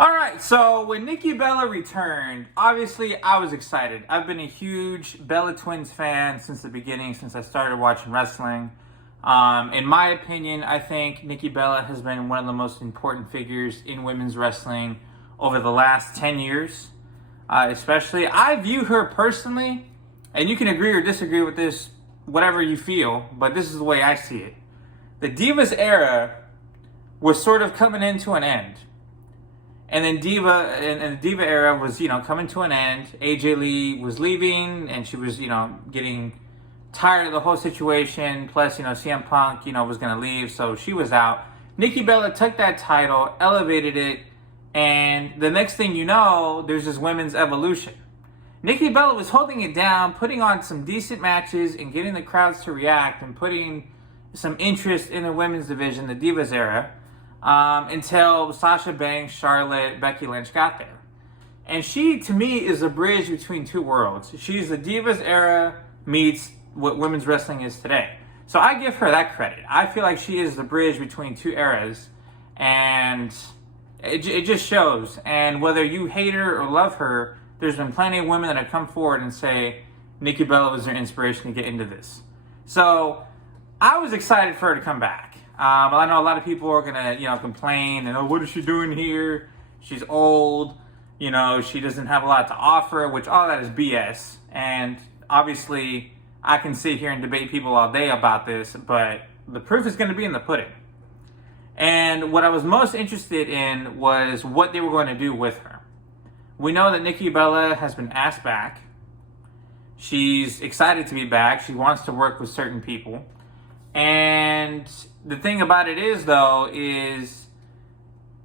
All right, so when Nikki Bella returned, obviously I was excited. I've been a huge Bella Twins fan since the beginning, since I started watching wrestling. In my opinion, I think Nikki Bella has been one of the most important figures in women's wrestling over the last 10 years. Especially, I view her personally, and you can agree or disagree with this, whatever you feel, but this is the way I see it. The Divas era was sort of coming into an end. And then the Diva era was, coming to an end. AJ Lee was leaving, and she was, getting tired of the whole situation. Plus, CM Punk, was going to leave, so she was out. Nikki Bella took that title, elevated it, and the next thing you know, there's this women's evolution. Nikki Bella was holding it down, putting on some decent matches, and getting the crowds to react, and putting some interest in the women's division, the Divas era. Until Sasha Banks, Charlotte, Becky Lynch got there. And she, to me, is a bridge between two worlds. She's the Divas era meets what women's wrestling is today. So I give her that credit. I feel like she is the bridge between two eras. And it just shows. And whether you hate her or love her, there's been plenty of women that have come forward and say Nikki Bella was their inspiration to get into this. So I was excited for her to come back. But I know a lot of people are gonna, complain and, oh, what is she doing here? She's old, she doesn't have a lot to offer, which all that is BS. And obviously, I can sit here and debate people all day about this, but the proof is gonna be in the pudding. And what I was most interested in was what they were going to do with her. We know that Nikki Bella has been asked back. She's excited to be back. She wants to work with certain people. And the thing about it is, though, is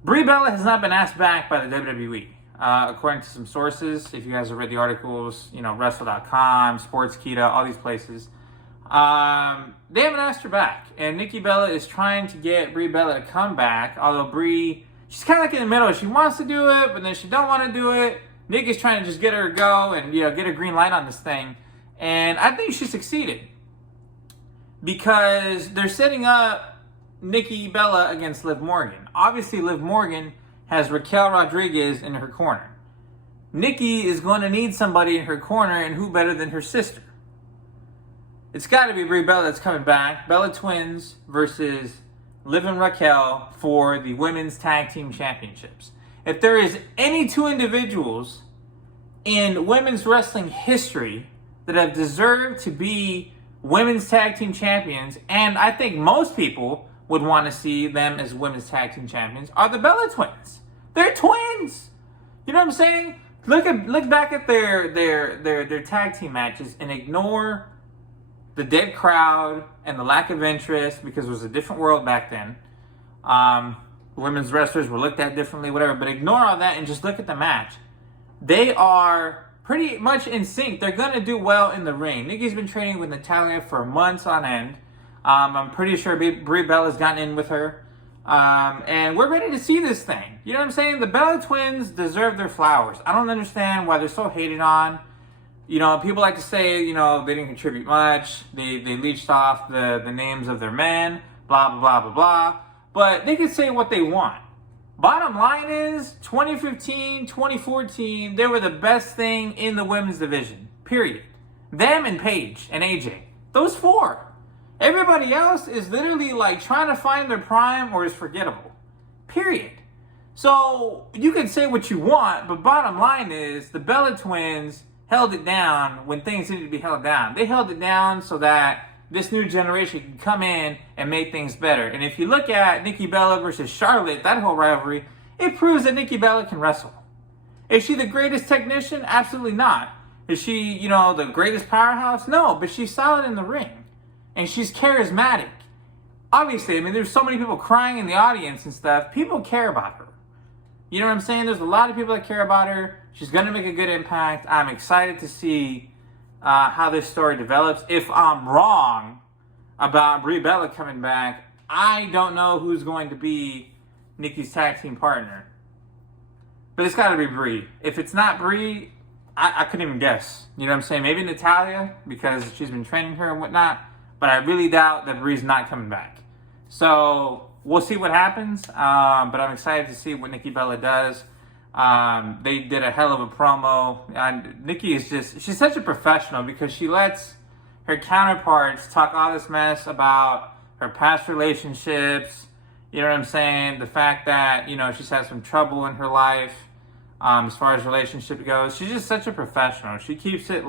Brie Bella has not been asked back by the WWE. According to some sources, if you guys have read the articles, Wrestle.com, Sportskeeda, all these places, they haven't asked her back. And Nikki Bella is trying to get Brie Bella to come back, although Brie, she's kind of like in the middle. She wants to do it, but then she don't want to do it. Nikki's trying to just get her to go and, get a green light on this thing. And I think she succeeded. Because they're setting up Nikki Bella against Liv Morgan. Obviously, Liv Morgan has Raquel Rodriguez in her corner. Nikki is going to need somebody in her corner, and who better than her sister? It's got to be Brie Bella that's coming back. Bella Twins versus Liv and Raquel for the Women's Tag Team Championships. If there is any two individuals in women's wrestling history that have deserved to be women's tag team champions, and I think most people would want to see them as women's tag team champions, are the Bella Twins. They're twins. You know what I'm saying? Look back at their tag team matches and ignore the dead crowd and the lack of interest, because it was a different world back then. Women's wrestlers were looked at differently, whatever, but ignore all that and just look at the match. They are pretty much in sync. They're going to do well in the ring. Nikki's been training with Natalya for months on end. I'm pretty sure Brie Bella's gotten in with her. And we're ready to see this thing. You know what I'm saying? The Bella Twins deserve their flowers. I don't understand why they're so hated on. People like to say, they didn't contribute much. They leached off the names of their men, blah, blah, blah, blah, blah. But they can say what they want. Bottom line is, 2015, 2014, they were the best thing in the women's division. Period. Them and Paige and AJ. Those four. Everybody else is literally like trying to find their prime or is forgettable. Period. So you can say what you want, but bottom line is the Bella Twins held it down when things needed to be held down. They held it down so that this new generation can come in and make things better. And if you look at Nikki Bella versus Charlotte, that whole rivalry, it proves that Nikki Bella can wrestle. Is she the greatest technician? Absolutely not. Is she, the greatest powerhouse? No, but she's solid in the ring. And she's charismatic. Obviously, there's so many people crying in the audience and stuff. People care about her. You know what I'm saying? There's a lot of people that care about her. She's going to make a good impact. I'm excited to see how this story develops. If I'm wrong about Brie Bella coming back, I don't know who's going to be Nikki's tag team partner. But it's got to be Brie. If it's not Brie, I couldn't even guess. You know what I'm saying? Maybe Natalya, because she's been training her and whatnot. But I really doubt that Brie's not coming back. So we'll see what happens. But I'm excited to see what Nikki Bella does. They did a hell of a promo. And Nikki is she's such a professional because she lets her counterparts talk all this mess about her past relationships. You know what I'm saying? The fact that, she's had some trouble in her life as far as relationship goes. She's just such a professional. She keeps it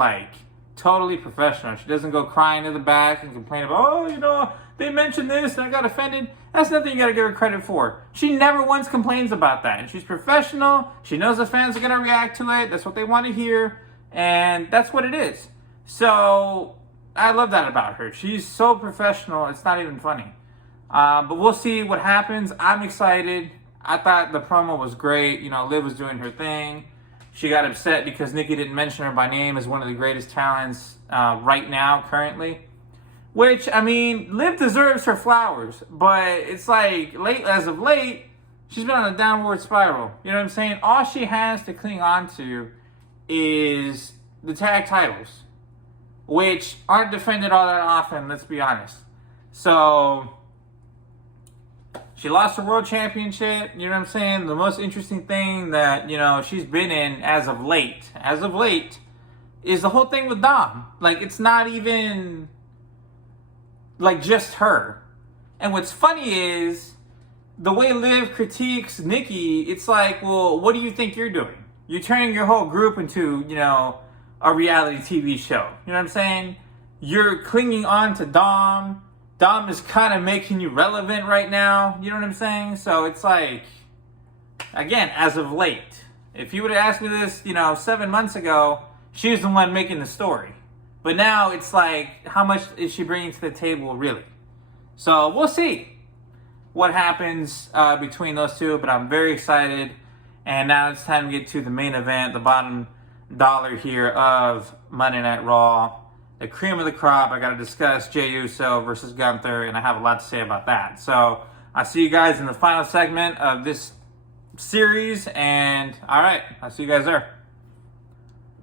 totally professional. She doesn't go crying to the back and complain about, they mentioned this and I got offended. That's nothing you got to give her credit for. She never once complains about that. And she's professional. She knows the fans are going to react to it. That's what they want to hear. And that's what it is. So I love that about her. She's so professional. It's not even funny. But we'll see what happens. I'm excited. I thought the promo was great. Liv was doing her thing. She got upset because Nikki didn't mention her by name as one of the greatest talents right now, currently. Which, Liv deserves her flowers. But it's as of late, she's been on a downward spiral. You know what I'm saying? All she has to cling on to is the tag titles, which aren't defended all that often, let's be honest. So she lost her world championship, you know what I'm saying? The most interesting thing that, she's been in as of late, is the whole thing with Dom. It's not even, just her. And what's funny is, the way Liv critiques Nikki, it's well, what do you think you're doing? You're turning your whole group into, a reality TV show. You know what I'm saying? You're clinging on to Dom. Dom is kind of making you relevant right now. You know what I'm saying? So it's again, as of late. If you would have asked me this, 7 months ago, she was the one making the story. But now it's how much is she bringing to the table, really? So we'll see what happens between those two. But I'm very excited. And now it's time to get to the main event, the bottom dollar here of Monday Night Raw. The cream of the crop. I got to discuss Jey Uso versus Gunther, and I have a lot to say about that. So I'll see you guys in the final segment of this series, and all right, I'll see you guys there.